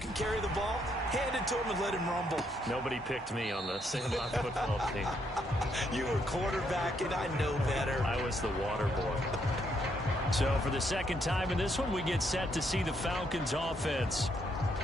can carry the ball, hand it to him and let him rumble. Nobody picked me on the Sandlot football team. You were quarterback, and I know better. I was the water boy. So for the second time in this one, we get set to see the Falcons offense.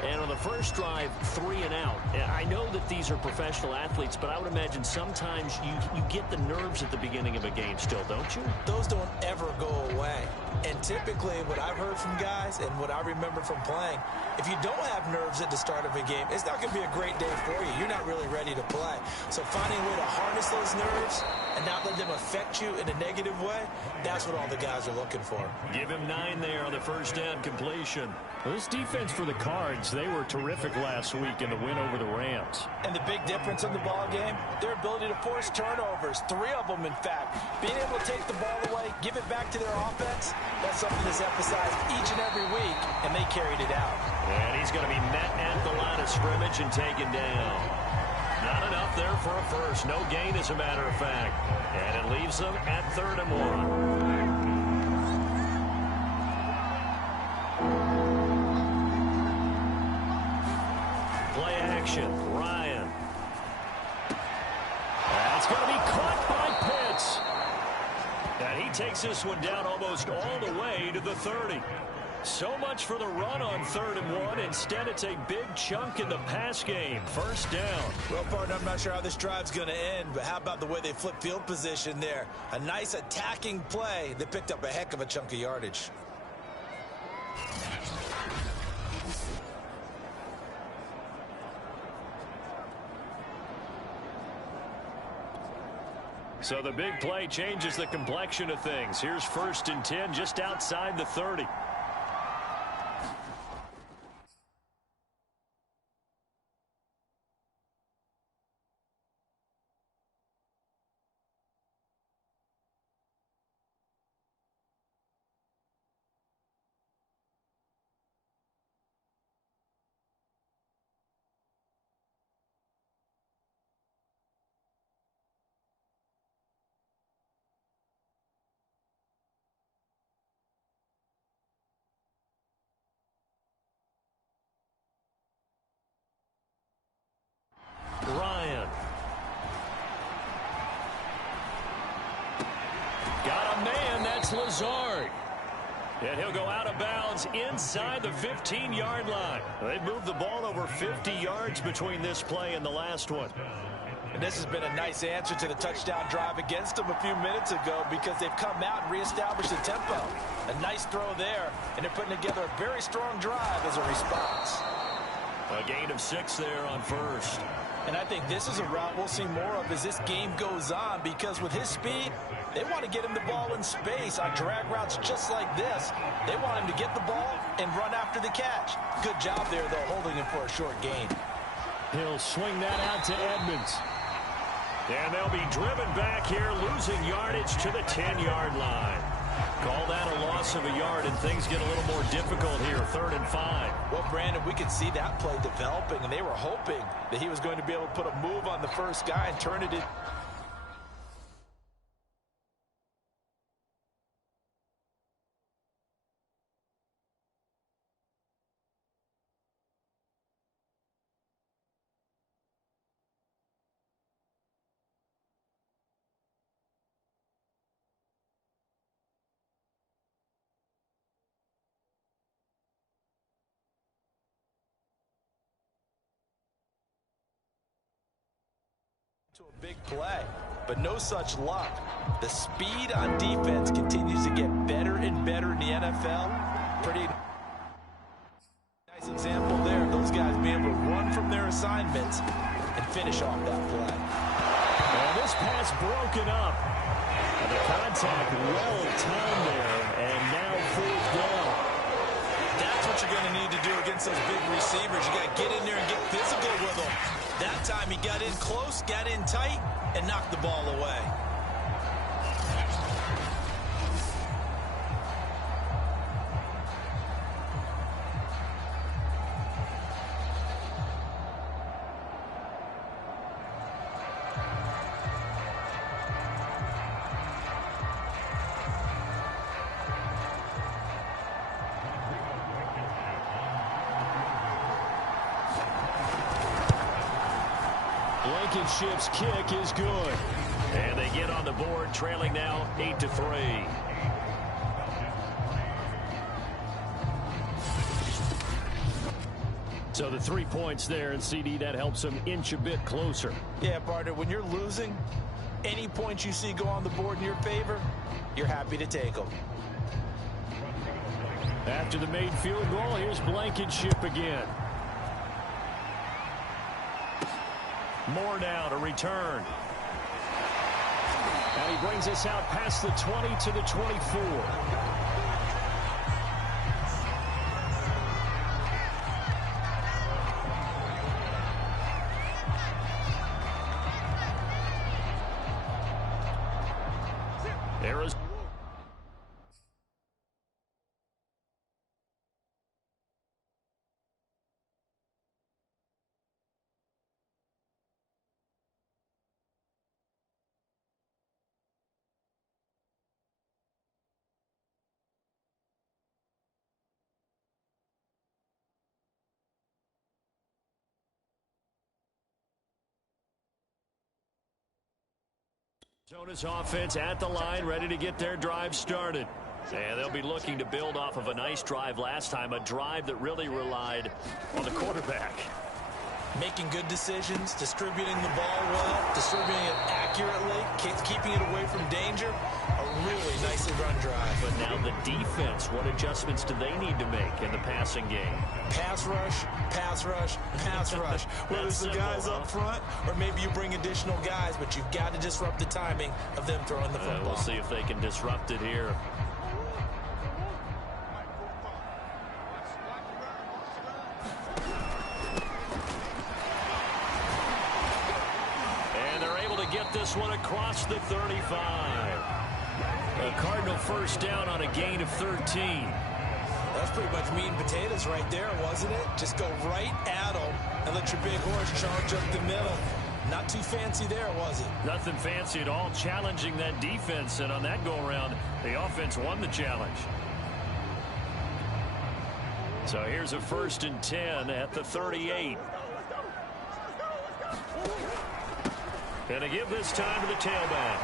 And on the first drive, 3 and out. I know that these are professional athletes, but I would imagine sometimes you get the nerves at the beginning of a game still, don't you? Those don't ever go away. And typically what I've heard from guys and what I remember from playing, if you don't have nerves at the start of a game, it's not going to be a great day for you. You're not really ready to play. So finding a way to harness those nerves and not let them affect you in a negative way, that's what all the guys are looking for. Give him 9 there on the first down completion. This defense for the Cards, they were terrific last week in the win over the Rams. And the big difference in the ball game, their ability to force turnovers, 3 of them in fact. Being able to take the ball away, give it back to their offense, that's something that's emphasized each and every week, and they carried it out. And he's going to be met at the line of scrimmage and taken down. Not enough there for a first. No gain, as a matter of fact. And it leaves them at 3rd and 1. Play action. Ryan. That's going to be caught by Pitts. And he takes this one down almost all the way to the 30. So much for the run on 3rd and 1. Instead, it's a big chunk in the pass game. First down. Well, partner, I'm not sure how this drive's going to end, but how about the way they flip field position there? A nice attacking play that picked up a heck of a chunk of yardage. So the big play changes the complexion of things. Here's 1st and 10 just outside the 30. Ryan. Got a man, that's Lazard. And he'll go out of bounds inside the 15-yard line. They've moved the ball over 50 yards between this play and the last one. And this has been a nice answer to the touchdown drive against them a few minutes ago because they've come out and reestablished the tempo. A nice throw there, and they're putting together a very strong drive as a response. A gain of 6 there on 1st. And I think this is a route we'll see more of as this game goes on because with his speed, they want to get him the ball in space on drag routes just like this. They want him to get the ball and run after the catch. Good job there, though, holding him for a short gain. He'll swing that out to Edmonds. And they'll be driven back here, losing yardage to the 10-yard line. Call that a loss of a yard, and things get a little more difficult here, 3rd and 5. Well, Brandon, we could see that play developing, and they were hoping that he was going to be able to put a move on the first guy and turn it in. To a big play, but no such luck. The speed on defense continues to get better and better in the NFL. Pretty nice example there of those guys being able to run from their assignments and finish off that play. And this pass broken up. And the contact well timed there, and now 4th down. That's what you're going to need to do against those big receivers. You got to get in there and get physical with them. That time he got in close, got in tight, and knocked the ball away. Blankenship's kick is good. And they get on the board, trailing now 8-3. So the 3 points there, and CD, that helps them inch a bit closer. Yeah, partner, when you're losing, any points you see go on the board in your favor, you're happy to take them. After the made field goal, here's Blankenship again. Moore now to return. And he brings us out past the 20 to the 24. Arizona. Arizona's offense at the line, ready to get their drive started. And they'll be looking to build off of a nice drive last time, a drive that really relied on the quarterback. Making good decisions, distributing the ball well, distributing it accurately, keeping it away from danger. A really nicely run drive. But now the defense, what adjustments do they need to make in the passing game? Pass rush, pass rush, pass rush. Whether it's the guys up front or maybe you bring additional guys, but you've got to disrupt the timing of them throwing the football. We'll see if they can disrupt it here. This one across the 35. A Cardinal first down on a gain of 13. That's pretty much meat and potatoes right there, wasn't it? Just go right at them and let your big horse charge up the middle. Not too fancy there, was it? Nothing fancy at all, challenging that defense. And on that go-around, the offense won the challenge. So here's a 1st and 10 at the 38. And to give this time to the tailback.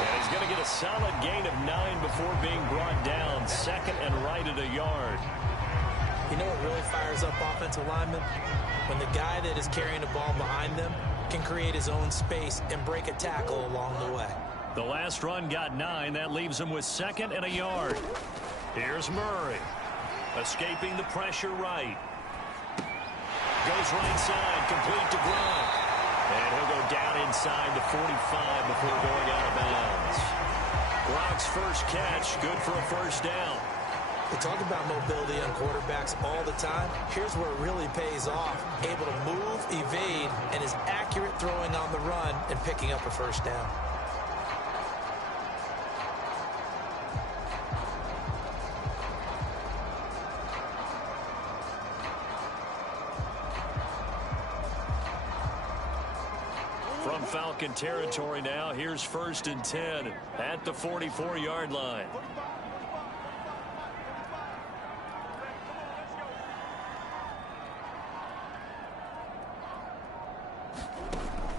And he's going to get a solid gain of 9 before being brought down. 2nd and right at a yard. You know what really fires up offensive linemen? When the guy that is carrying the ball behind them can create his own space and break a tackle along the way. The last run got 9. That leaves him with 2nd and a yard. Here's Murray. Escaping the pressure right. Goes right side, complete to Gronk. And he'll go down inside the 45 before going out of bounds. Gronk's first catch, good for a first down. We talk about mobility on quarterbacks all the time. Here's where it really pays off. Able to move, evade, and is accurate throwing on the run and picking up a first down. From Falcon territory now, here's 1st and 10 at the 44-yard line.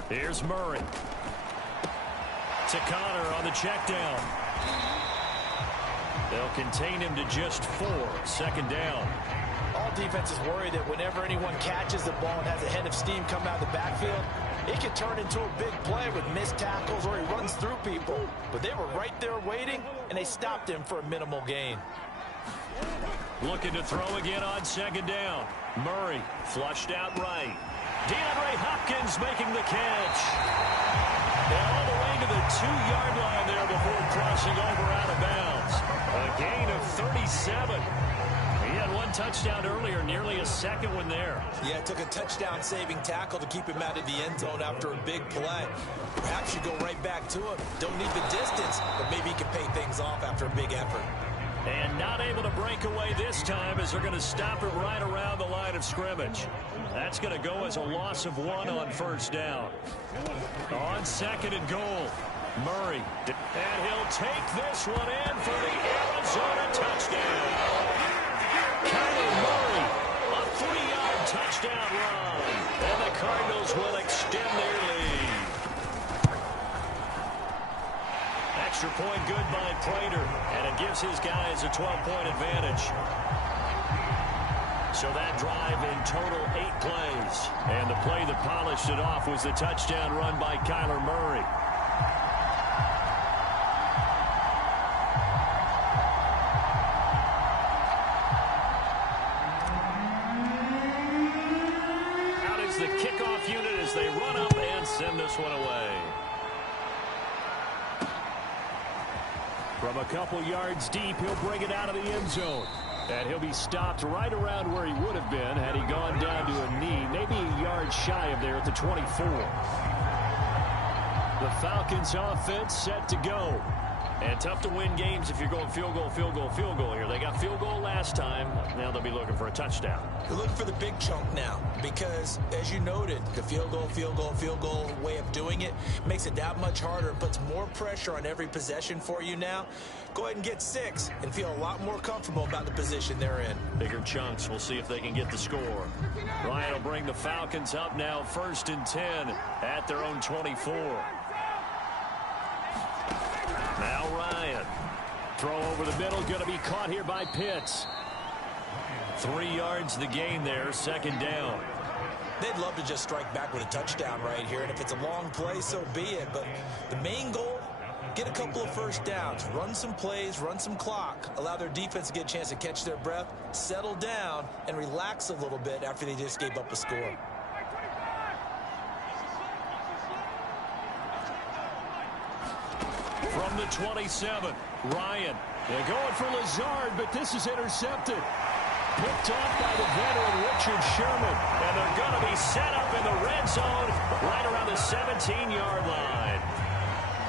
Here's Murray. To Connor on the check down. They'll contain him to just 4. 2nd down. All defenses worry that whenever anyone catches the ball and has a head of steam come out of the backfield, it can turn into a big play with missed tackles or he runs through people. But they were right there waiting, and they stopped him for a minimal gain. Looking to throw again on 2nd down. Murray flushed out right. DeAndre Hopkins making the catch. And all the way to the 2-yard line there before crossing over out of bounds. A gain of 37. He had 1 touchdown earlier, nearly a 2nd one there. Yeah, it took a touchdown-saving tackle to keep him out of the end zone after a big play. Perhaps you go right back to him. Don't need the distance, but maybe he can pay things off after a big effort. And not able to break away this time as they're going to stop it right around the line of scrimmage. That's going to go as a loss of 1 on 1st down. On 2nd and goal, Murray. And he'll take this one in for the Arizona touchdown. Kyler Murray, a 3-yard touchdown run. And the Cardinals will extend Extra point good by Prater, and it gives his guys a 12-point advantage. So that drive in total 8 plays. And the play that polished it off was the touchdown run by Kyler Murray. Out is the kickoff unit as they run up and send this one away. From a couple yards deep, he'll bring it out of the end zone. And he'll be stopped right around where he would have been had he gone down to a knee, maybe a yard shy of there at the 24. The Falcons offense set to go. And tough to win games if you're going field goal, field goal, field goal here. They got field goal last time. Now they'll be looking for a touchdown. They're looking for the big chunk now because, as you noted, the field goal, field goal, field goal way of doing it makes it that much harder and puts more pressure on every possession for you now. Go ahead and get 6 and feel a lot more comfortable about the position they're in. Bigger chunks. We'll see if they can get the score. Ryan will bring the Falcons up now 1st and 10 at their own 24. Now Ryan. Throw over the middle. Going to be caught here by Pitts. 3 yards the gain there. 2nd down. They'd love to just strike back with a touchdown right here. And if it's a long play, so be it. But the main goal, get a couple of first downs. Run some plays. Run some clock. Allow their defense to get a chance to catch their breath. Settle down and relax a little bit after they just gave up a score. From the 27, Ryan. They're going for Lazard, but this is intercepted. Picked off by the veteran Richard Sherman. And they're going to be set up in the red zone right around the 17-yard line.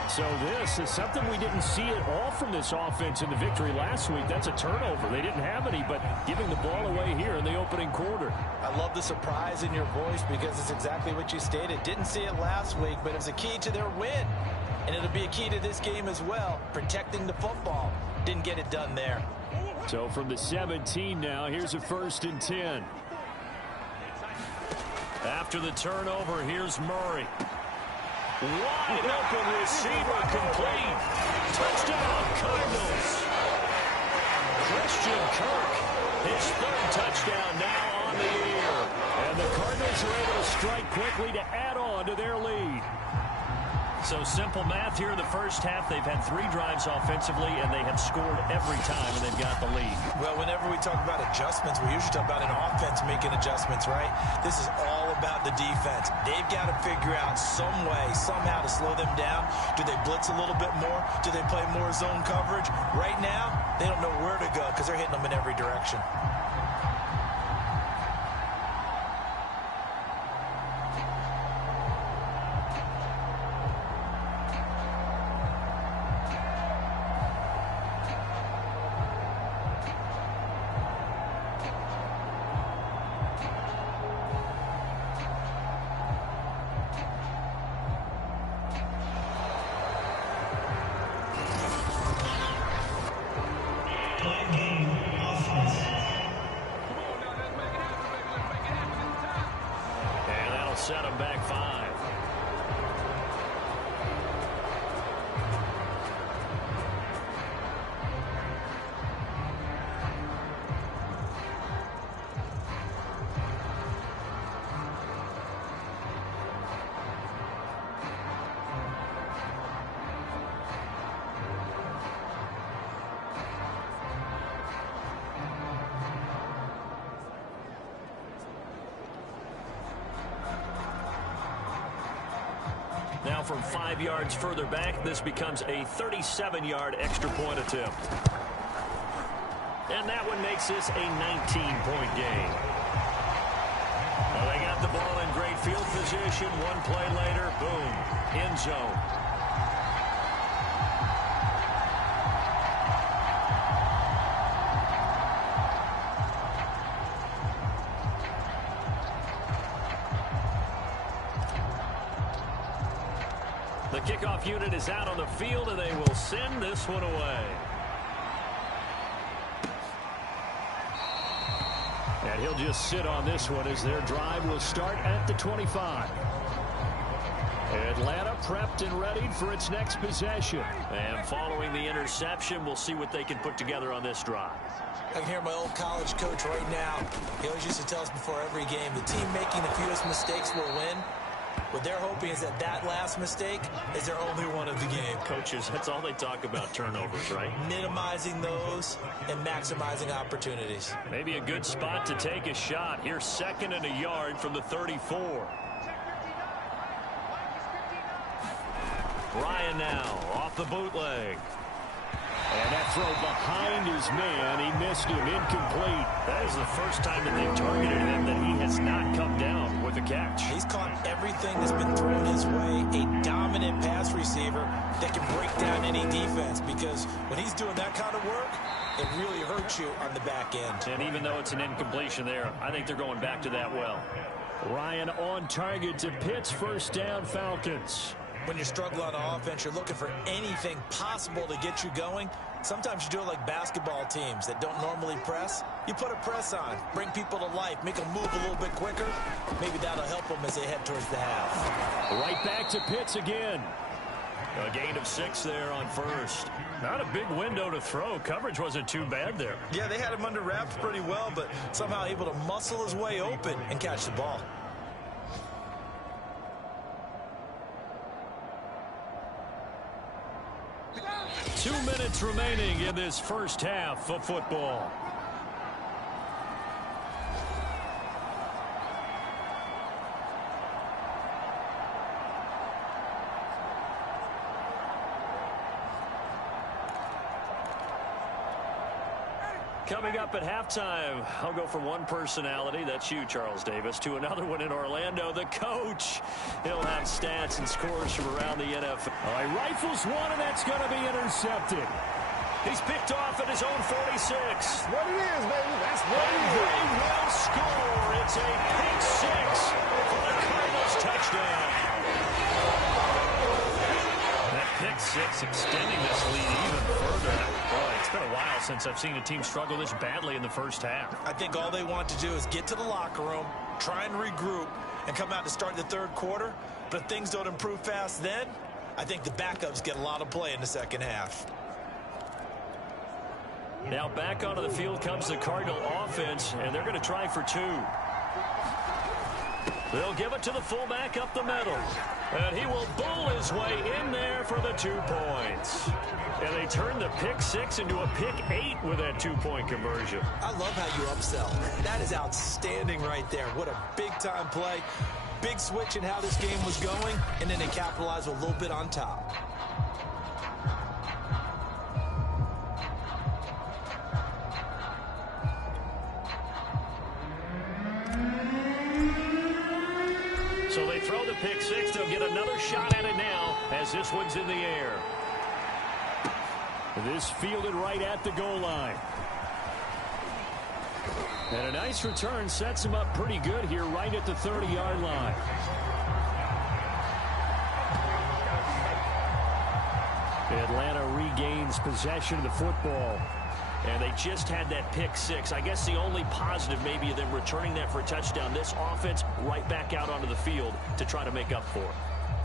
So this is something we didn't see at all from this offense in the victory last week. That's a turnover. They didn't have any, but giving the ball away here in the opening quarter. I love the surprise in your voice because it's exactly what you stated. Didn't see it last week, but it was a key to their win. And it'll be a key to this game as well, protecting the football. Didn't get it done there. So from the 17 now, here's a 1st and 10. After the turnover, here's Murray. Wide open receiver complete. Touchdown, Cardinals. Christian Kirk, his 3rd touchdown now on the year. And the Cardinals are able to strike quickly to add on to their lead. So simple math here in the first half. They've had 3 drives offensively, and they have scored every time, and they've got the lead. Well, whenever we talk about adjustments, we usually talk about an offense making adjustments, right? This is all about the defense. They've got to figure out some way, somehow to slow them down. Do they blitz a little bit more? Do they play more zone coverage? Right now, they don't know where to go because they're hitting them in every direction. Set him back 5. Now from 5 yards further back, this becomes a 37-yard extra point attempt. And that one makes this a 19-point game. Well, they got the ball in great field position. One play later, boom, end zone. The kickoff unit is out on the field, and they will send this one away. And he'll just sit on this one as their drive will start at the 25. Atlanta prepped and ready for its next possession. And following the interception, we'll see what they can put together on this drive. I can hear my old college coach right now. He always used to tell us before every game, the team making the fewest mistakes will win. What they're hoping is that last mistake is their only one of the game. Coaches, that's all they talk about, turnovers, right? Minimizing those and maximizing opportunities. Maybe a good spot to take a shot. Here's 2nd and a yard from the 34. Ryan now off the bootleg. And that throw behind his man. He missed him. Incomplete. That is the first time that they've targeted him that he has not come down with a catch. He's caught everything that's been thrown his way. A dominant pass receiver that can break down any defense, because when he's doing that kind of work, it really hurts you on the back end. And even though it's an incompletion there, I think they're going back to that well. Ryan on target to Pitts. First down, Falcons. When you struggle on offense, you're looking for anything possible to get you going. Sometimes you do it like basketball teams that don't normally press. You put a press on, bring people to life, make them move a little bit quicker. Maybe that'll help them as they head towards the half. Right back to Pitts again. A gain of 6 there on first. Not a big window to throw. Coverage wasn't too bad there. Yeah, they had him under wraps pretty well, but somehow able to muscle his way open and catch the ball. Two minutes remaining in this first half of football. Coming up at halftime, I'll go from one personality, that's you, Charles Davis, to another one in Orlando, the coach. He'll have stats and scores from around the NFL. All right, rifles one, and that's going to be intercepted. He's picked off at his own 46. What it is, baby. That's what it is. They will score. It's a pick 6 for the Cardinals touchdown. That pick 6 extending this lead even further. Boy, it's been a while since I've seen a team struggle this badly in the first half. I think all they want to do is get to the locker room, try and regroup, and come out to start the third quarter. But if things don't improve fast then, I think the backups get a lot of play in the second half. Now back onto the field comes the Cardinal offense, and they're going to try for 2. They'll give it to the fullback up the middle. And he will bull his way in there for the 2 points. And they turn the pick 6 into a pick 8 with that 2-point conversion. I love how you upsell. That is outstanding right there. What a big-time play. Big switch in how this game was going, and then they capitalize a little bit on top. So they throw the pick 6. They'll get another shot at it now as this one's in the air. This fielded right at the goal line. And a nice return sets him up pretty good here right at the 30-yard line. Atlanta regains possession of the football. And they just had that pick 6. I guess the only positive maybe of them returning that for a touchdown. This offense right back out onto the field to try to make up for it.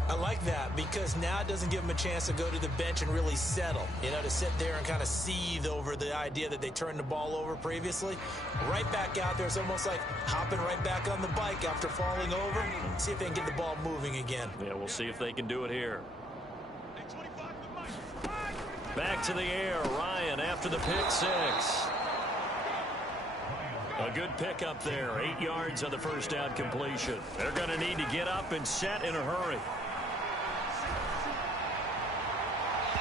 I like that because now it doesn't give them a chance to go to the bench and really settle. You know, to sit there and kind of seethe over the idea that they turned the ball over previously. Right back out there. It's almost like hopping right back on the bike after falling over. See if they can get the ball moving again. Yeah, we'll see if they can do it here. Back to the air, Ryan after the pick 6. A good pickup there, 8 yards on the first down completion. They're going to need to get up and set in a hurry.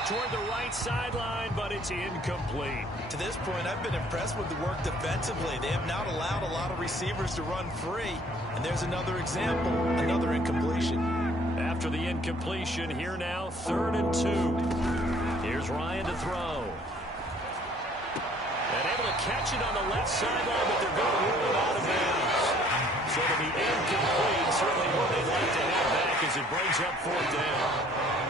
Toward the right sideline, but it's incomplete. To this point, I've been impressed with the work defensively. They have not allowed a lot of receivers to run free. And there's another example, another incompletion. After the incompletion, here now, 3rd and 2. Here's Ryan to throw. And able to catch it on the left sideline, but they're going to rule it out of bounds. So to be incomplete, certainly what they'd like to have back as it brings up 4th down.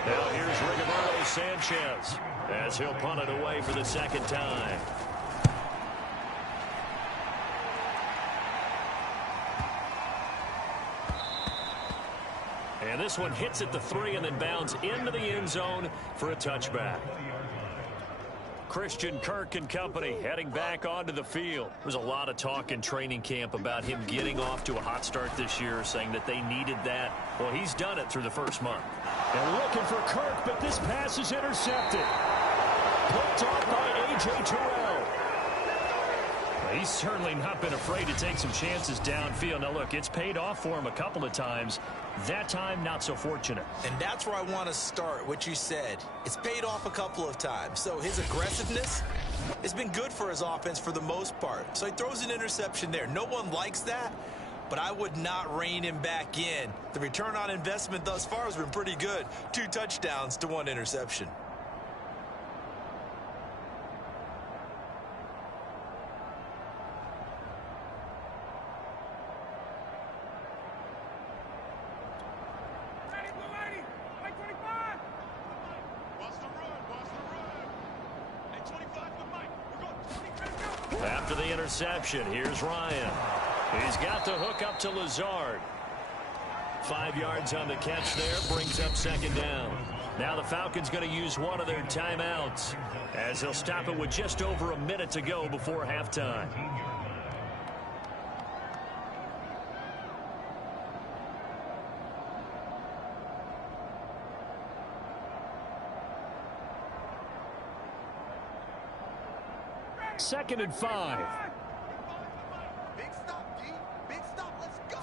Now here's Rigoberto Sanchez as he'll punt it away for the 2nd time. And this one hits at the 3 and then bounds into the end zone for a touchback. Christian Kirk and company heading back onto the field. There's a lot of talk in training camp about him getting off to a hot start this year, saying that they needed that. Well, he's done it through the first month. And looking for Kirk, but this pass is intercepted. Picked off by A.J. Terrell. He's certainly not been afraid to take some chances downfield. Now, look, it's paid off for him a couple of times. That time, not so fortunate. And that's where I want to start, what you said. It's paid off a couple of times. So his aggressiveness has been good for his offense for the most part. So he throws an interception there. No one likes that, but I would not rein him back in. The return on investment thus far has been pretty good. 2 touchdowns to 1 interception. After the interception, here's Ryan. He's got the hook up to Lazard. 5 yards on the catch there, brings up 2nd down. Now the Falcons going to use one of their timeouts as they'll stop it with just over a minute to go before halftime. Second and 5. Big stop, D. Big stop. Let's go.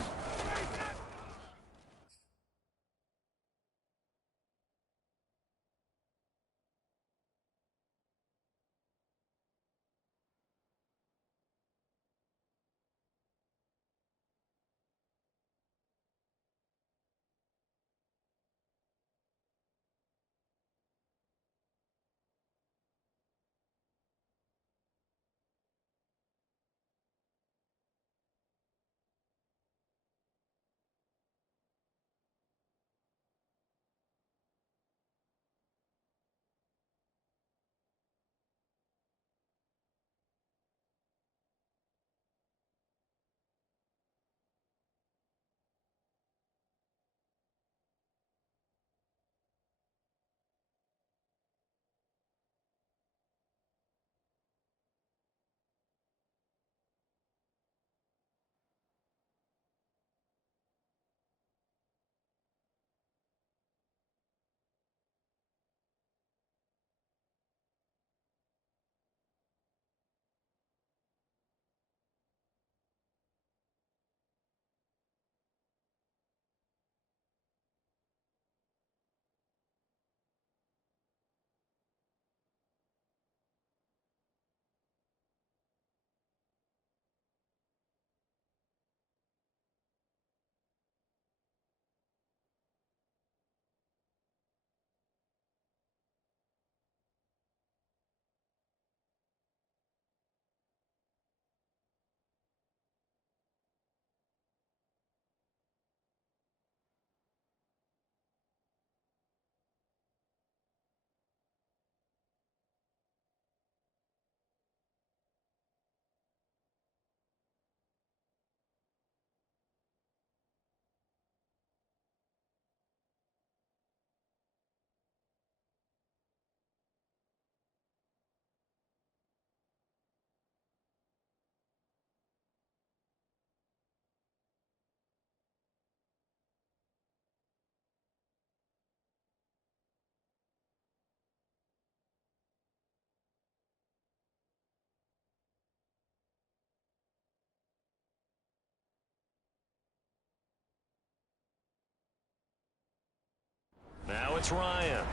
Now it's Ryan.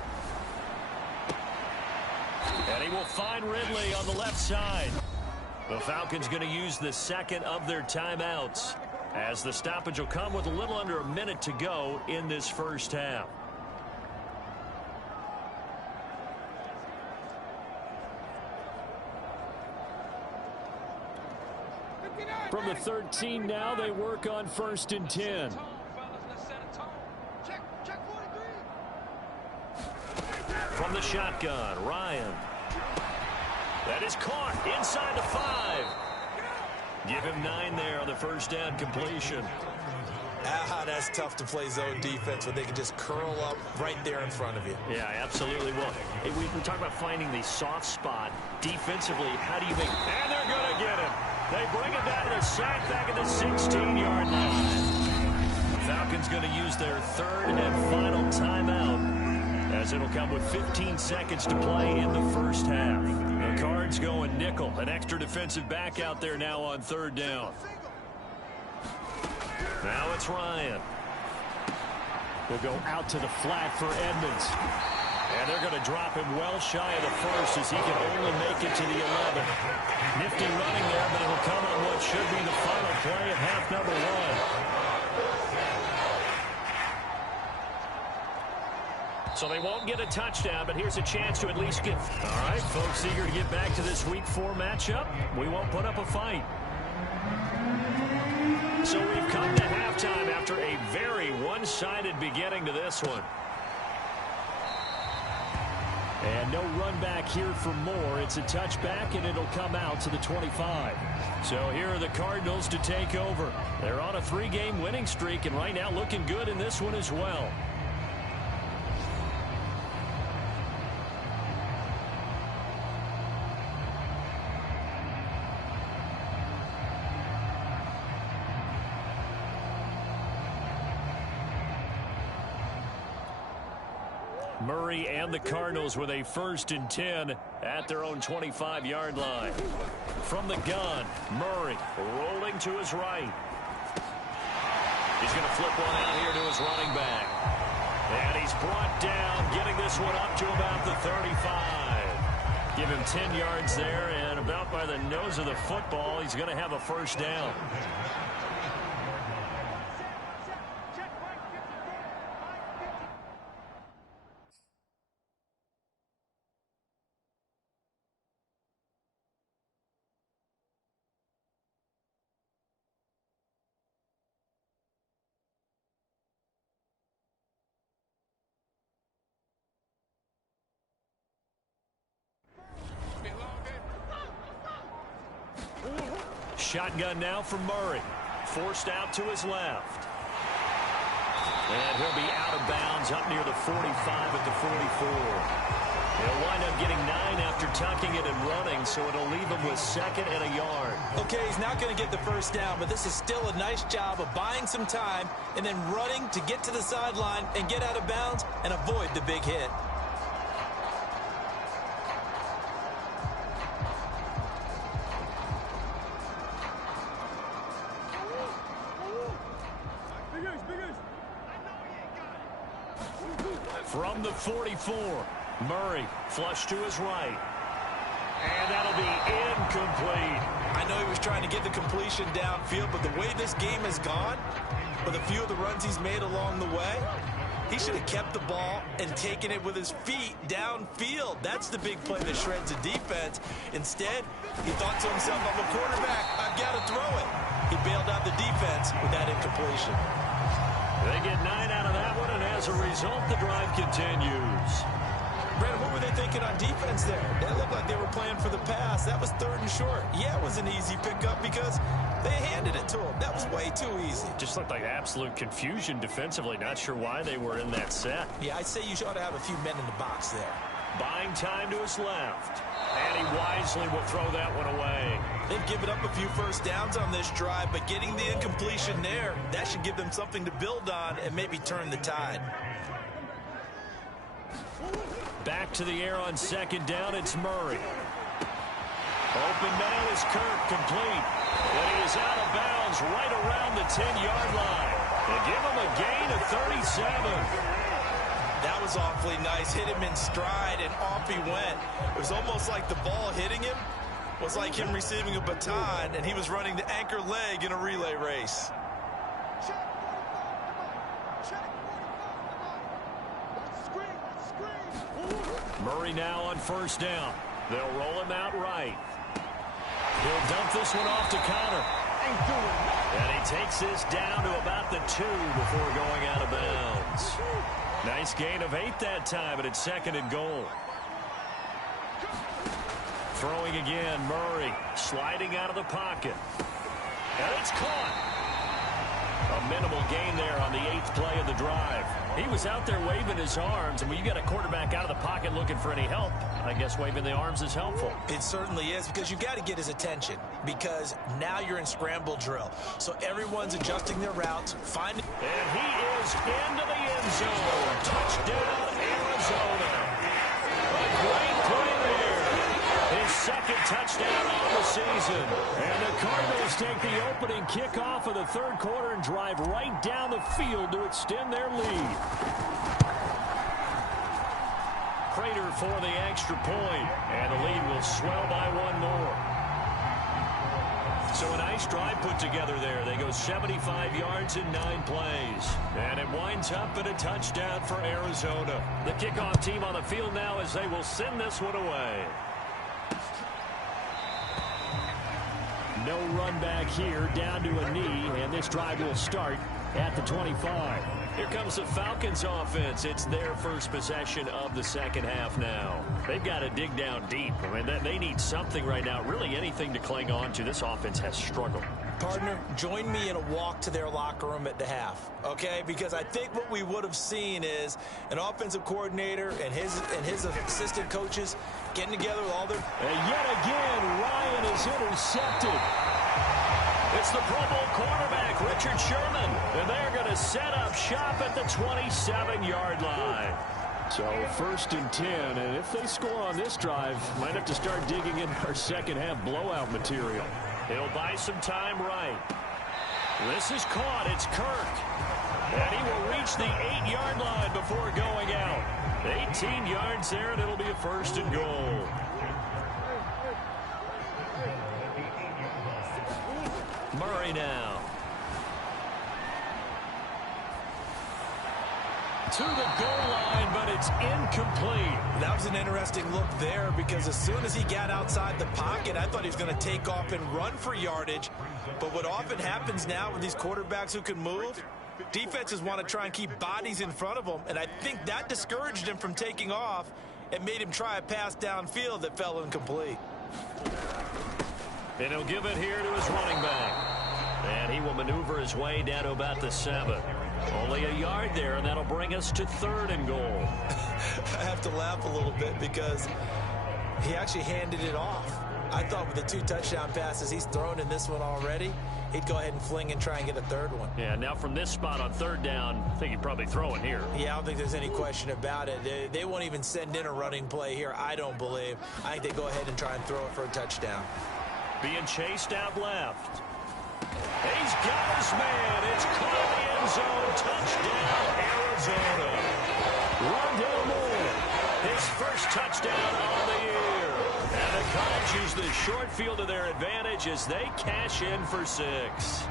And he will find Ridley on the left side. The Falcons going to use the second of their timeouts, as the stoppage will come with a little under a minute to go in this first half. From the 13 now, they work on 1st and 10. From the shotgun, Ryan. That is caught inside the 5. Give him 9 there on the first down completion. That's tough to play zone defense when they can just curl up right there in front of you. Yeah, absolutely. Well, we talk about finding the soft spot defensively. How do you make... And they're going to get him. They bring him down to the sack back at the 16-yard line. The Falcons going to use their third and final timeout, as it'll come with 15 seconds to play in the first half. The Cards going nickel. An extra defensive back out there now on third down. Now it's Ryan. They'll go out to the flat for Edmonds. And they're going to drop him well shy of the first, as he can only make it to the 11. Nifty running there, but it'll come on what should be the final play of half number one. So they won't get a touchdown, but here's a chance to at least get... All right, folks eager to get back to this Week 4 matchup. We won't put up a fight. So we've come to halftime after a very one-sided beginning to this one. And no run back here for Moore. It's a touchback, and it'll come out to the 25. So here are the Cardinals to take over. They're on a 3-game winning streak, and right now looking good in this one as well. Murray and the Cardinals with a 1st and 10 at their own 25-yard line. From the gun, Murray rolling to his right. He's going to flip one out here to his running back. And he's brought down, getting this one up to about the 35. Give him 10 yards there, and about by the nose of the football, he's going to have a first down. Shotgun now from Murray. Forced out to his left. And he'll be out of bounds up near the 45 at the 44. He'll wind up getting 9 after tucking it and running, so it'll leave him with 2nd and a yard. Okay, he's not going to get the first down, but this is still a nice job of buying some time and then running to get to the sideline and get out of bounds and avoid the big hit. From the 44, Murray flush to his right. And that'll be incomplete. I know he was trying to get the completion downfield, but the way this game has gone, with a few of the runs he's made along the way, he should have kept the ball and taken it with his feet downfield. That's the big play that shreds the defense. Instead, he thought to himself, I'm a quarterback, I've got to throw it. He bailed out the defense with that incompletion. They get 9 out of that one, and as a result, the drive continues. Brandon, what were they thinking on defense there? They looked like they were playing for the pass. That was 3rd and short. Yeah, it was an easy pickup because they handed it to him. That was way too easy. Just looked like absolute confusion defensively. Not sure why they were in that set. Yeah, I'd say you ought to have a few men in the box there. Buying time to his left. And he wisely will throw that one away. They've given up a few first downs on this drive, but getting the incompletion there, that should give them something to build on and maybe turn the tide. Back to the air on 2nd down, it's Murray. Open man is Kirk, complete. And he is out of bounds right around the 10-yard line. They give him a gain of 37. That was awfully nice. Hit him in stride, and off he went. It was almost like the ball hitting him was like him receiving a baton, and he was running the anchor leg in a relay race. Murray now on 1st down. They'll roll him out right. He'll dump this one off to Connor. And he takes this down to about the 2 before going out of bounds. Nice gain of 8 that time, but it's 2nd and goal. Throwing again, Murray sliding out of the pocket. And it's caught. A minimal gain there on the 8th play of the drive. He was out there waving his arms, and when you got a quarterback out of the pocket looking for any help, I guess waving the arms is helpful. It certainly is, because you got to get his attention, because now you're in scramble drill. So everyone's adjusting their routes, finding... And he is into the end zone. Touchdown, Arizona. A great play there. His second touchdown on the season. And the Cardinals take the opening kickoff of the third quarter and drive right down the field to extend their lead. Prater for the extra point, and the lead will swell by one more. So a nice drive put together there. They go 75 yards in 9 plays. And it winds up in a touchdown for Arizona. The kickoff team on the field now as they will send this one away. No run back here, down to a knee, and this drive will start at the 25. Here comes the Falcons offense. It's their first possession of the second half now. They've got to dig down deep. I mean, they need something right now, really anything to cling on to. This offense has struggled. Partner, join me in a walk to their locker room at the half, okay? Because I think what we would have seen is an offensive coordinator and his assistant coaches getting together with all their... And yet again, Ryan is intercepted. It's the Pro Bowl quarterback, Richard Sherman. And they're going to set up shop at the 27-yard line. So 1st and 10, and if they score on this drive, might have to start digging in our second half blowout material. He'll buy some time right. This is caught. It's Kirk. And he will reach the 8-yard line before going out. 18 yards there, and it'll be a 1st and goal. Murray now. To the goal line, but it's incomplete. That was an interesting look there, because as soon as he got outside the pocket, I thought he was going to take off and run for yardage. But what often happens now with these quarterbacks who can move, defenses want to try and keep bodies in front of them, and I think that discouraged him from taking off and made him try a pass downfield that fell incomplete. And he'll give it here to his running back. And he will maneuver his way down to about the 7. Only a yard there, and that'll bring us to 3rd and goal. I have to laugh a little bit because he actually handed it off. I thought with the 2 touchdown passes he's thrown in this one already, he'd go ahead and fling and try and get a 3rd one. Yeah, now from this spot on 3rd down, I think he'd probably throw it here. Yeah, I don't think there's any question about it. They won't even send in a running play here, I don't believe. I think they go ahead and try and throw it for a touchdown. Being chased out left. He's got his man. It's caught in the end zone. Touchdown, Arizona. Rondale Moore, his first touchdown on the year. And the Cards use the short field to their advantage as they cash in for 6.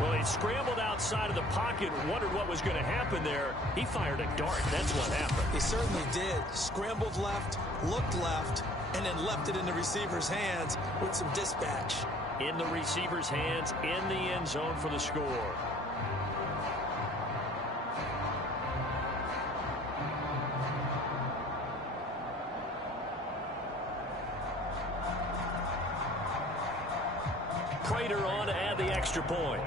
Well, he scrambled outside of the pocket, wondered what was going to happen there. He fired a dart. That's what happened. He certainly did. Scrambled left, looked left, and then left it in the receiver's hands with some dispatch. In the receiver's hands, in the end zone for the score. Prater on to add the extra point.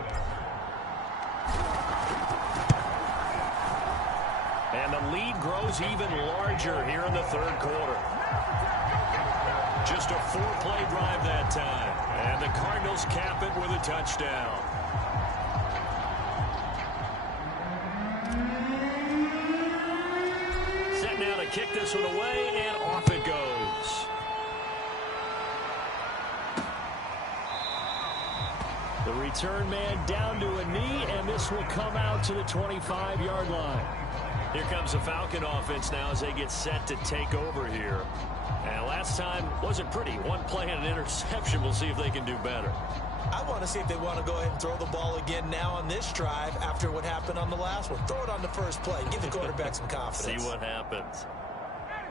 And the lead grows even larger here in the 3rd quarter. Just a 4-play drive that time. And the Cardinals cap it with a touchdown. Set now to kick this one away, and off it goes. The return man down to a knee, and this will come out to the 25-yard line. Here comes the Falcon offense now as they get set to take over here. And last time wasn't pretty. 1 play and an interception. We'll see if they can do better. I want to see if they want to go ahead and throw the ball again now on this drive after what happened on the last one. Throw it on the first play. Give the quarterback some confidence. See what happens.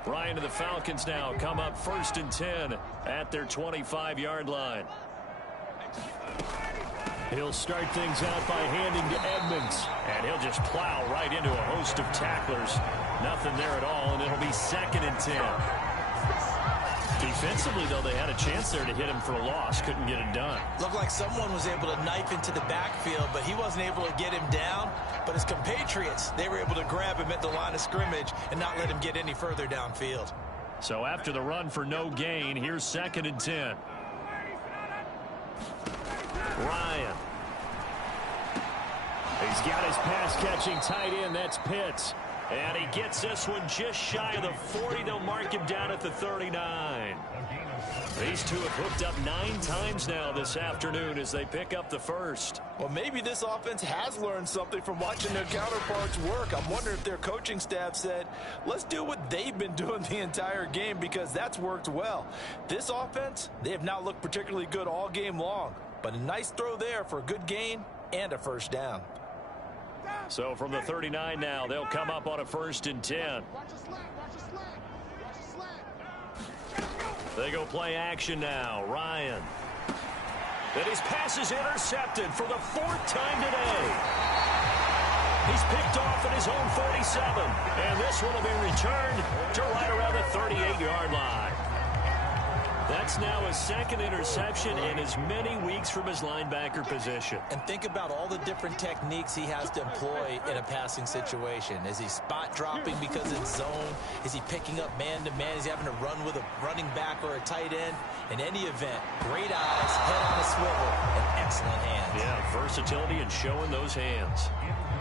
Ryan to the Falcons now come up 1st and 10 at their 25-yard line. He'll start things out by handing to Edmonds. And he'll just plow right into a host of tacklers. Nothing there at all, and it'll be 2nd and 10. Defensively, though, they had a chance there to hit him for a loss. Couldn't get it done. Looked like someone was able to knife into the backfield, but he wasn't able to get him down. But his compatriots, they were able to grab him at the line of scrimmage and not let him get any further downfield. So after the run for no gain, here's 2nd and 10. Ryan. He's got his pass-catching tight end. That's Pitts. And he gets this one just shy of the 40. They'll mark him down at the 39. These two have hooked up 9 times now this afternoon as they pick up the first. Well, maybe this offense has learned something from watching their counterparts work. I'm wondering if their coaching staff said, let's do what they've been doing the entire game, because that's worked well. This offense, they have not looked particularly good all game long, but a nice throw there for a good gain and a first down. So from the 39 now, they'll come up on a 1st and 10. They go play action now. Ryan. And his pass is intercepted for the 4th time today. He's picked off at his own 47. And this one will be returned to right around the 38-yard line. That's now his 2nd interception in as many weeks from his linebacker position. And think about all the different techniques he has to employ in a passing situation. Is he spot dropping because it's zone? Is he picking up man-to-man? Is he having to run with a running back or a tight end? In any event, great eyes, head on a swivel, and excellent hands. Yeah, versatility and showing those hands.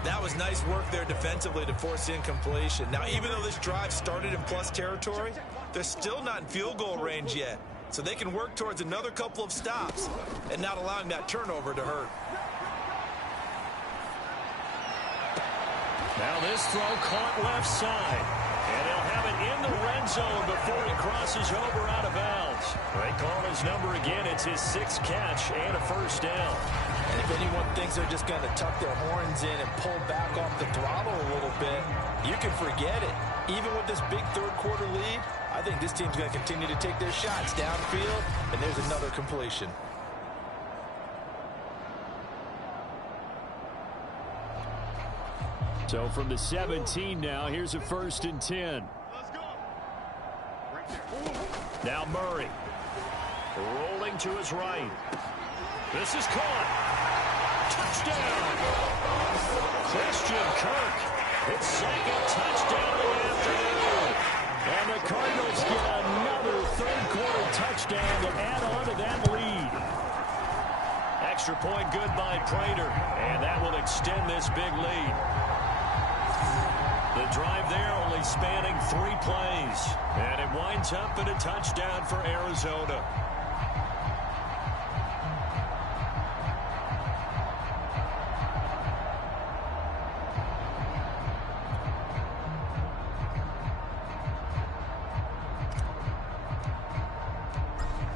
That was nice work there defensively to force incompletion. Now, even though this drive started in plus territory, they're still not in field goal range yet. So they can work towards another couple of stops and not allowing that turnover to hurt. Now this throw caught left side. And he'll have it in the red zone before he crosses over out of bounds. They call his number again. It's his 6th catch and a first down. And if anyone thinks they're just going to tuck their horns in and pull back off the throttle a little bit, you can forget it. Even with this big 3rd quarter lead, I think this team's going to continue to take their shots downfield, and there's another completion. So from the 17 now, here's a 1st and 10. Now Murray. Rolling to his right. This is caught. Touchdown. Christian Kirk. His 2nd touchdown of the afternoon. And the Cardinals get another 3rd quarter touchdown to add on to that lead. Extra point good by Prater. And that will extend this big lead. The drive there only spanning 3 plays. And it winds up in a touchdown for Arizona.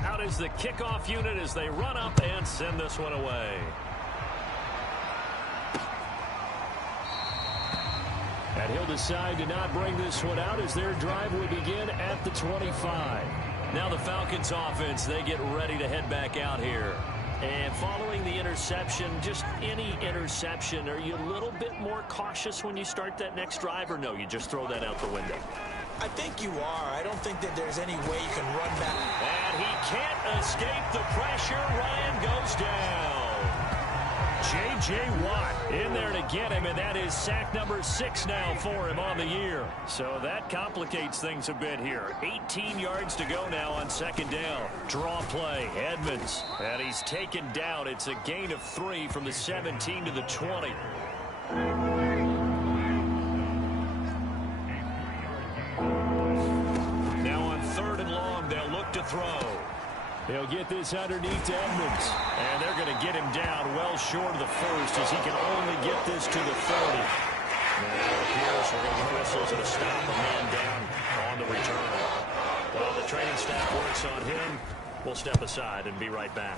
Out is the kickoff unit as they run up and send this one away. And he'll decide to not bring this one out as their drive will begin at the 25. Now the Falcons offense, they get ready to head back out here. And following the interception, just any interception, are you a little bit more cautious when you start that next drive, or no, you just throw that out the window? I think you are. I don't think that there's any way you can run back. And he can't escape the pressure. Ryan goes down. J.J. Watt in there to get him, and that is sack number 6 now for him on the year. So that complicates things a bit here. 18 yards to go now on 2nd down. Draw play, Edmonds, and he's taken down. It's a gain of 3 from the 17 to the 20. Now on 3rd and long, they'll look to throw. They'll get this underneath to Edmonds. And they're going to get him down well short of the first as he can only get this to the 30. Now it appears we're going to get whistles and a stop a man down on the return. While the training staff works on him, we'll step aside and be right back.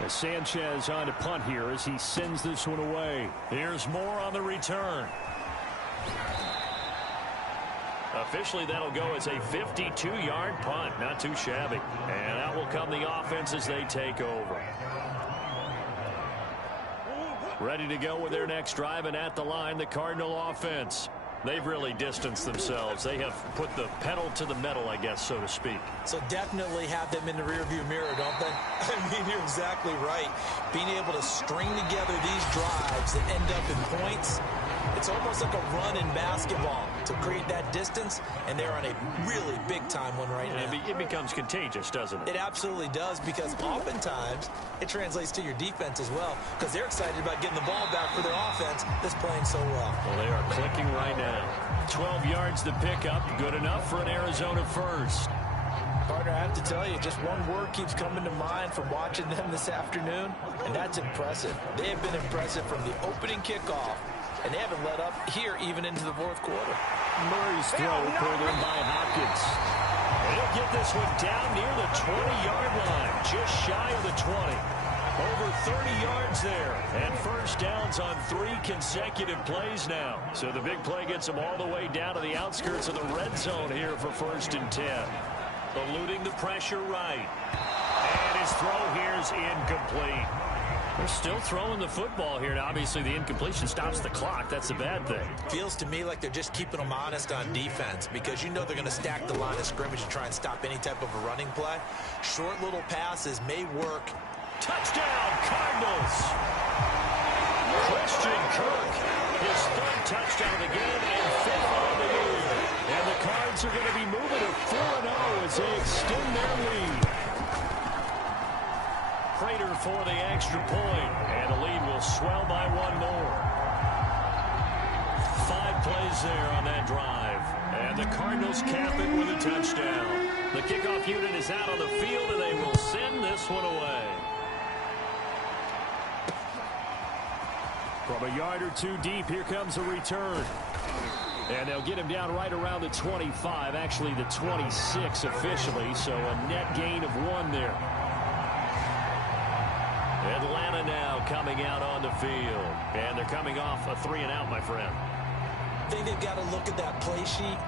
As Sanchez on to punt here as he sends this one away. Here's more on the return. Officially, that'll go as a 52-yard punt. Not too shabby. And out will come the offense as they take over. Ready to go with their next drive, and at the line, the Cardinal offense. They've really distanced themselves. They have put the pedal to the metal, I guess, so to speak. So definitely have them in the rearview mirror, don't they? I mean, you're exactly right. Being able to string together these drives that end up in points, it's almost like a run in basketball to create that distance, and they're on a really big-time one right now. It becomes contagious, doesn't it? It absolutely does, because oftentimes it translates to your defense as well, because they're excited about getting the ball back for their offense that's playing so well. Well, they are clicking right now. 12 yards to pick up, good enough for an Arizona first. Partner, I have to tell you, just one word keeps coming to mind from watching them this afternoon, and that's impressive. They have been impressive from the opening kickoff, and they haven't let up here even into the fourth quarter. Murray's throw pulled in by Hopkins. And he'll get this one down near the 20-yard line, just shy of the 20. Over 30 yards there, and first downs on 3 consecutive plays now. So the big play gets him all the way down to the outskirts of the red zone here for 1st and 10. Eluding the pressure right. And his throw here is incomplete. They're still throwing the football here, and obviously the incompletion stops the clock. That's a bad thing. Feels to me like they're just keeping them honest on defense, because you know they're going to stack the line of scrimmage and try and stop any type of a running play. Short little passes may work. Touchdown, Cardinals! Christian Kirk, his 3rd touchdown of the game and 5th on the year. And the Cards are going to be moving to 4-0 as they extend their lead. Prater for the extra point, and the lead will swell by 1 more. 5 plays there on that drive, and the Cardinals cap it with a touchdown. The kickoff unit is out on the field, and they will send this one away. From a yard or 2 deep, here comes a return. And they'll get him down right around the 25, actually the 26 officially, so a net gain of 1 there. Atlanta now coming out on the field. And they're coming off a 3-and-out, my friend. I think they've got to look at that play sheet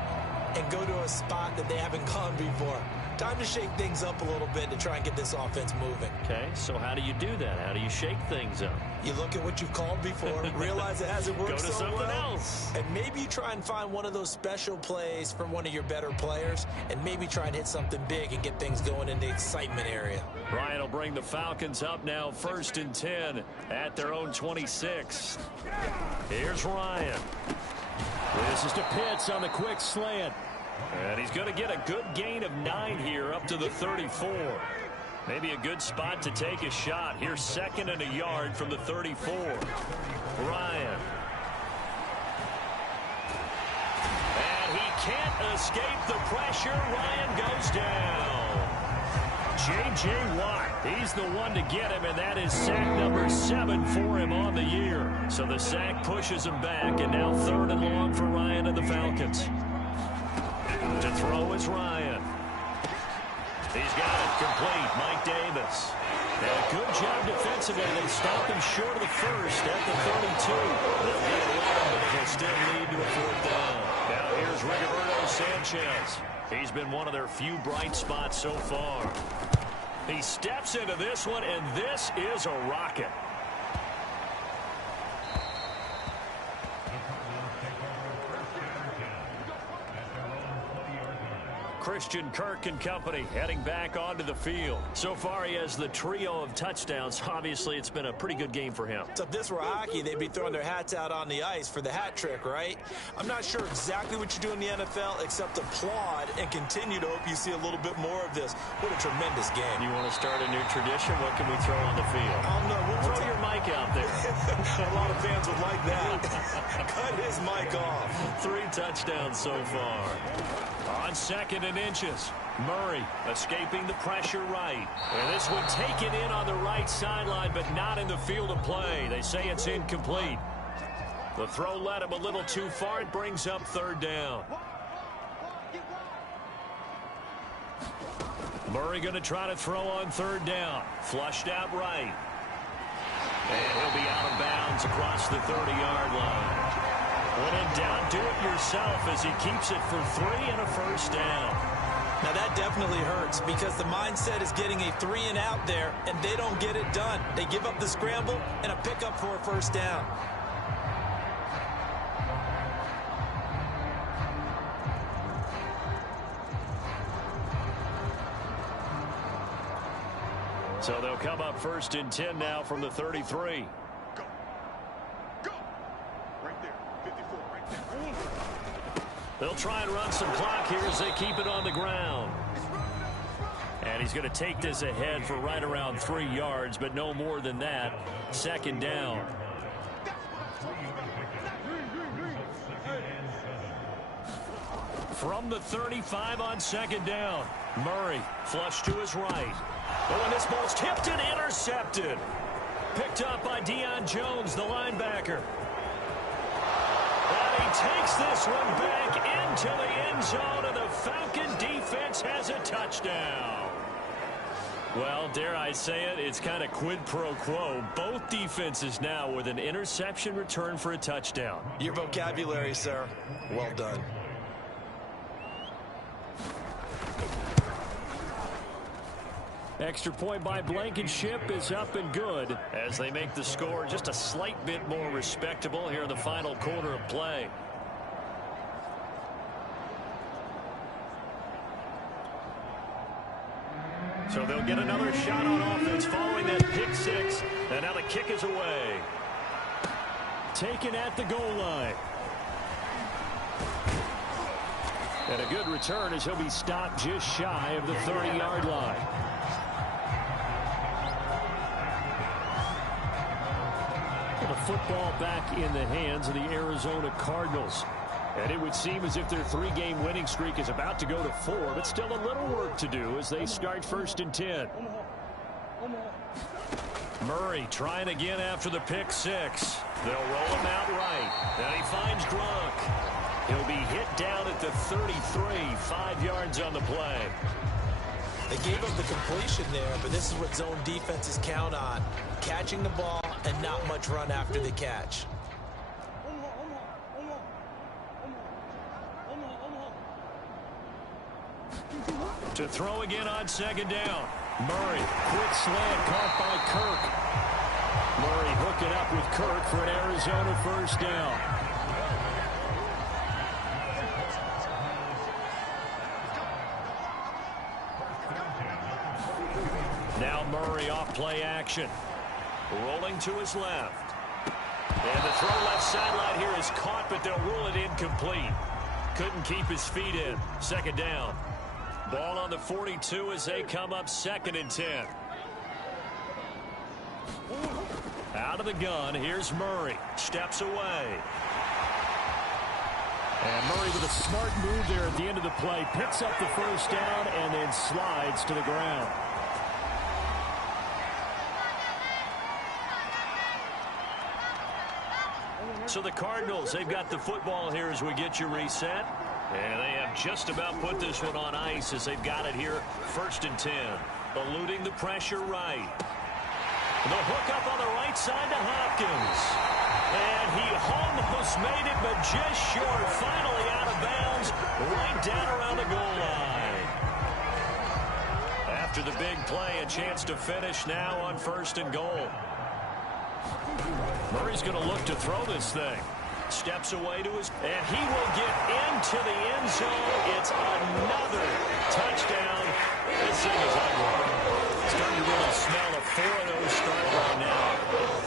and go to a spot that they haven't gone before. Time to shake things up a little bit to try and get this offense moving. Okay, so how do you do that? How do you shake things up? You look at what you've called before, realize it hasn't worked so well. Go to something else. And maybe you try and find one of those special plays from one of your better players, and maybe try and hit something big and get things going in the excitement area. Ryan will bring the Falcons up now, 1st and 10 at their own 26. Here's Ryan. This is to Pitts on the quick slant. And he's going to get a good gain of 9 here up to the 34. Maybe a good spot to take a shot. Here's 2nd and a yard from the 34. Ryan. And he can't escape the pressure. Ryan goes down. J.J. Watt, he's the one to get him, and that is sack number 7 for him on the year. So the sack pushes him back, and now 3rd and long for Ryan and the Falcons. To throw is Ryan. He's got it complete. Mike Davis. And a good job defensively. They stop him short of the first at the 32. They'll get it long, but it'll still lead to a 4th down. Now here's Rigoberto Sanchez. He's been one of their few bright spots so far. He steps into this one, and this is a rocket. Christian Kirk and company heading back onto the field. So far, he has the trio of touchdowns. Obviously, it's been a pretty good game for him. So if this were hockey, they'd be throwing their hats out on the ice for the hat trick, right? I'm not sure exactly what you do in the NFL except applaud and continue to hope you see a little bit more of this. What a tremendous game. You want to start a new tradition? What can we throw on the field? No, we'll throw your mic out there. A lot of fans would like that. Cut his mic off. 3 touchdowns so far. On 2nd and inches. Murray escaping the pressure right. And this one taken in on the right sideline, but not in the field of play. They say it's incomplete. The throw led him a little too far. It brings up 3rd down. Murray going to try to throw on 3rd down. Flushed out right. And he'll be out of bounds across the 30-yard line. When in doubt, do it yourself as he keeps it for 3 and a 1st down. Now that definitely hurts because the mindset is getting a 3-and-out there, and they don't get it done. They give up the scramble and a pickup for a 1st down. come up 1st and 10 now from the 33. Go. Go. Right there. 54. Right there. They'll try and run some clock here as they keep it on the ground. And he's going to take this ahead for right around 3 yards, but no more than that. 2nd down. From the 35 on 2nd down. Murray flush to his right. Oh, and this ball's tipped and intercepted. Picked up by Deion Jones, the linebacker. And he takes this one back into the end zone, and the Falcon defense has a touchdown. Well, dare I say it, it's kind of quid pro quo. Both defenses now with an interception return for a touchdown. Your vocabulary, sir. Well done. Extra point by Blankenship is up and good as they make the score just a slight bit more respectable here in the final quarter of play. So they'll get another shot on offense following that pick 6. And now the kick is away. Taken at the goal line. And a good return as he'll be stopped just shy of the 30-yard line. The football back in the hands of the Arizona Cardinals. And it would seem as if their 3-game winning streak is about to go to 4, but still a little work to do as they start 1st and 10. Murray trying again after the pick 6. They'll roll him out right. Then he finds Gronk. He'll be hit down at the 33, 5 yards on the play. They gave up the completion there, but this is what zone defenses count on. Catching the ball and not much run after the catch. To throw again on 2nd down. Murray, quick slant caught by Kirk. Murray hooking up with Kirk for an Arizona 1st down. Now Murray off play action. Rolling to his left. And the throw left sideline here is caught, but they'll rule it incomplete. Couldn't keep his feet in. 2nd down. Ball on the 42 as they come up 2nd and 10. Out of the gun, here's Murray. Steps away. And Murray with a smart move there at the end of the play. Picks up the 1st down and then slides to the ground. So the Cardinals, they've got the football here as we get you reset. And they have just about put this one on ice as they've got it here 1st and 10. Eluding the pressure right. The hook up on the right side to Hopkins. And he almost made it, but just short. Finally out of bounds, right down around the goal line. After the big play, a chance to finish now on 1st and goal. Murray's going to look to throw this thing. Steps away to his, and he will get into the end zone. It's another touchdown. This thing is ugly. Starting to really smell a 4-0 start right now.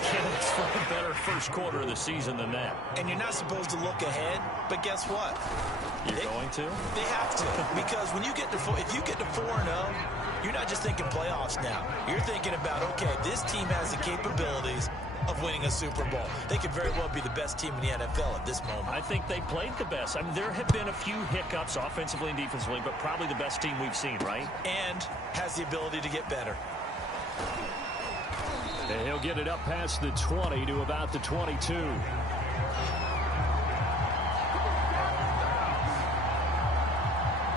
Can't ask for a better first quarter of the season than that. And you're not supposed to look ahead, but guess what? You're going to? They have to, because when you get to if you get to 4-0, you're not just thinking playoffs now. You're thinking about, okay, this team has the capabilities of winning a Super Bowl. They could very well be the best team in the NFL at this moment. I think they played the best. I mean, there have been a few hiccups offensively and defensively, but probably the best team we've seen, right? And has the ability to get better. And he'll get it up past the 20 to about the 22.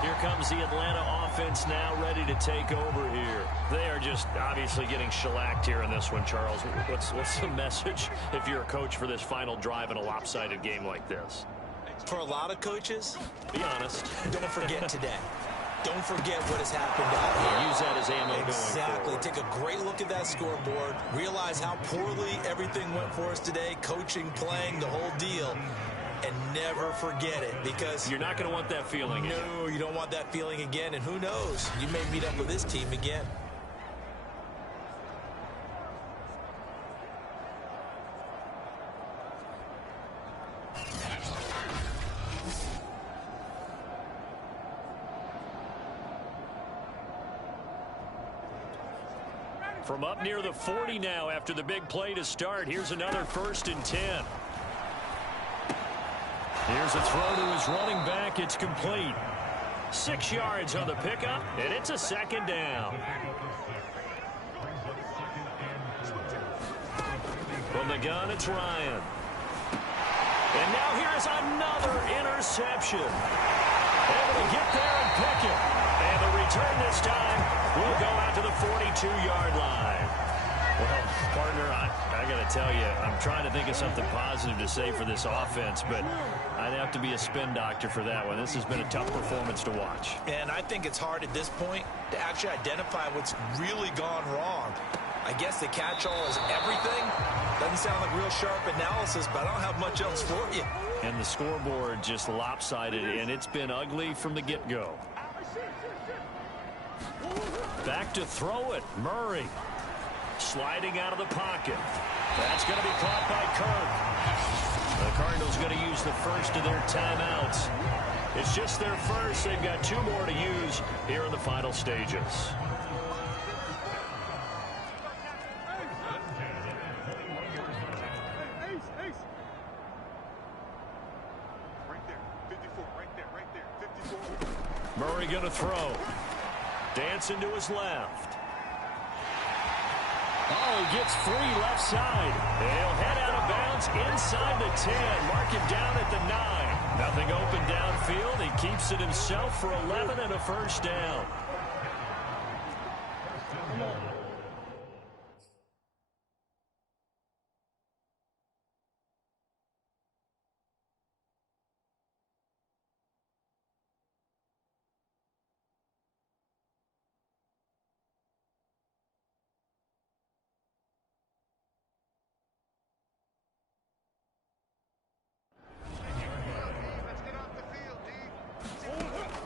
Here comes the Atlanta offense now ready to take over here. They are just obviously getting shellacked here in this one, Charles. What's the message if you're a coach for this final drive in a lopsided game like this? For a lot of coaches, be honest. Don't forget today. Don't forget what has happened out here. Use that as ammo exactly. going forward. Take a great look at that scoreboard. Realize how poorly everything went for us today. Coaching, playing, the whole deal. And never forget it, because you're not going to want that feeling again. No, you don't want that feeling again. And who knows? You may meet up with this team again. From up near the 40 now after the big play to start. Here's another 1st and 10. Here's a throw to his running back. It's complete. 6 yards on the pickup, and it's a 2nd down. From the gun, it's Ryan. And now here is another interception. Able to get there and pick it. And the return this time will go out to the 42-yard line. Well, partner, I got to tell you, I'm trying to think of something positive to say for this offense, but I'd have to be a spin doctor for that one. This has been a tough performance to watch. And I think it's hard at this point to actually identify what's really gone wrong. I guess the catch-all is everything. Doesn't sound like real sharp analysis, but I don't have much else for you. And the scoreboard just lopsided, and it's been ugly from the get-go. Back to throw it, Murray. Sliding out of the pocket. That's going to be caught by Kirk. The Cardinals going to use the first of their timeouts. It's just their first. They've got 2 more to use here in the final stages. Murray going to throw. Dancing to his left. Oh, he gets free left side. He'll head out of bounds inside the 10. Mark him down at the 9. Nothing open downfield. He keeps it himself for 11 and a 1st down.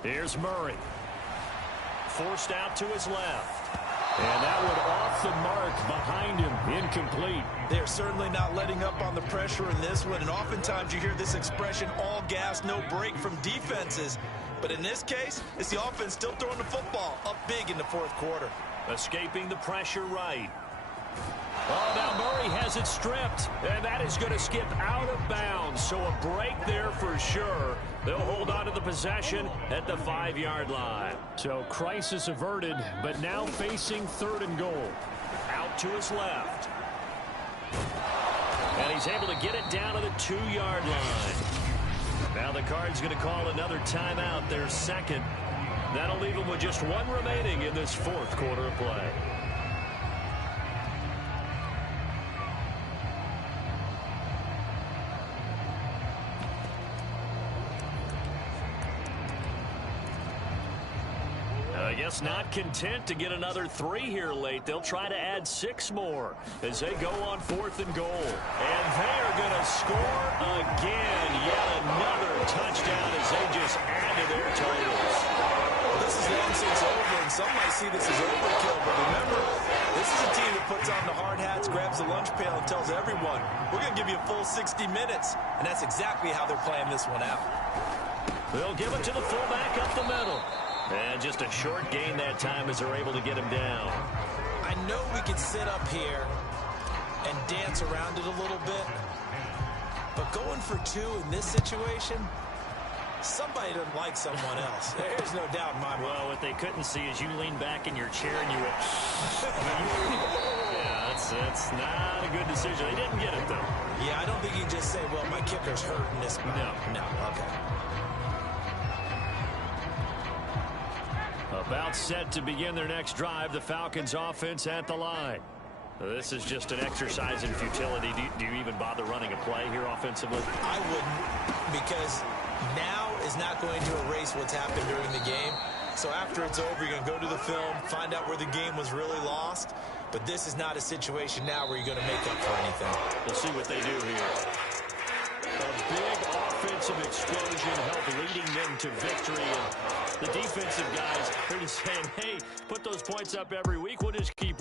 Here's Murray. Forced out to his left. And that one off the mark behind him. Incomplete. They're certainly not letting up on the pressure in this one. And oftentimes you hear this expression, all gas, no break from defenses. But in this case, it's the offense still throwing the football up big in the 4th quarter. Escaping the pressure right. Oh, now Murray has it stripped, and that is going to skip out of bounds. So a break there for sure. They'll hold on to the possession at the 5-yard line. So crisis averted, but now facing 3rd and goal. Out to his left. And he's able to get it down to the 2-yard line. Now the Cards going to call another timeout, their 2nd. That'll leave them with just 1 remaining in this 4th quarter of play. I guess not content to get another 3 here late. They'll try to add 6 more as they go on 4th and goal. And they are going to score again. Yet another touchdown as they just add to their totals. Well, this is long since over, and some might see this as overkill. But remember, this is a team that puts on the hard hats, grabs the lunch pail, and tells everyone, we're going to give you a full 60 minutes. And that's exactly how they're playing this one out. They'll give it to the fullback up the middle. And just a short gain that time as they're able to get him down. I know we could sit up here and dance around it a little bit, but going for 2 in this situation, somebody doesn't like someone else. There's no doubt in my mind. Well, what they couldn't see is you lean back in your chair and you went, yeah, that's not a good decision. They didn't get it, though. Yeah, I don't think you can just say, well, my kicker's hurt in this. No, okay. About set to begin their next drive, the Falcons offense at the line. This is just an exercise in futility. Do you even bother running a play here offensively? I wouldn't, because now is not going to erase what's happened during the game. So after it's over, you're going to go to the film, find out where the game was really lost. But this is not a situation now where you're going to make up for anything. We'll see what they do here. A big offensive explosion helped leading them to victory. And the defensive guys are just saying, hey, put those points up every week. We'll just keep